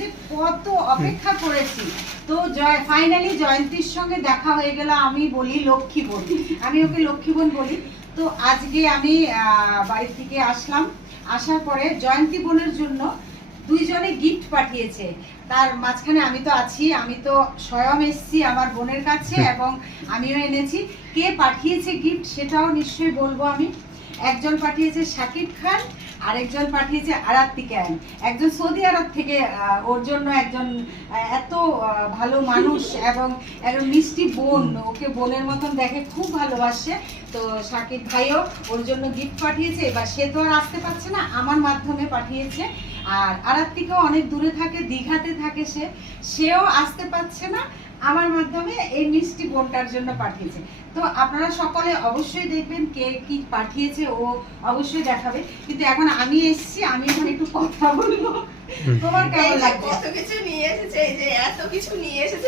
যে কত অপেক্ষা করেছি। তো ফাইনালি জয়ন্তীর সঙ্গে দেখা হয়ে গেল। আমি বলি লক্ষ্মী বোন, আমি ওকে লক্ষ্মী বোন বলি। তো আজকে আমি বাড়ি থেকে আসলাম, আসার পরে জয়ন্তী বোনের জন্য দুইজনে গিফট পাঠিয়েছে। তার মাঝখানে আমি তো আছি, আমি তো স্বয়ং এসেছি আমার বোনের কাছে এবং আমিও এনেছি। কে পাঠিয়েছে গিফট সেটাও নিশ্চয়ই বলবো আমি। একজন পাঠিয়েছে শাকিব খান, আরেকজন পাঠিয়েছে আরাত্তিকায়ন। একজন সৌদি আরব থেকে ওর জন্য একজন এত ভালো মানুষ এবং একজন মিষ্টি বোন, ওকে বোনের মতন দেখে, খুব ভালোবাসে। তো শাকিব ভাইও ওর জন্য গিফট পাঠিয়েছে। এবার সে তো আর আসতে পারছে না, আমার মাধ্যমে পাঠিয়েছে। আর আরাত্তিকাও অনেক দূরে থাকে, দীঘাতে থাকে, সেও আসতে পারছে না, আমার মাধ্যমে এই মিষ্টি বোনটার জন্য পাঠিয়েছে। তো আপনারা সকলে অবশ্যই দেখবেন কে কি পাঠিয়েছে, ও অবশ্যই দেখাবে। কিন্তু এখন আমি এসেছি, আমি এখন একটু কথা বলবো। তোমার কেমন লাগছে? কত কিছু নিয়ে এসেছে, এই যে এত কিছু নিয়ে এসেছে,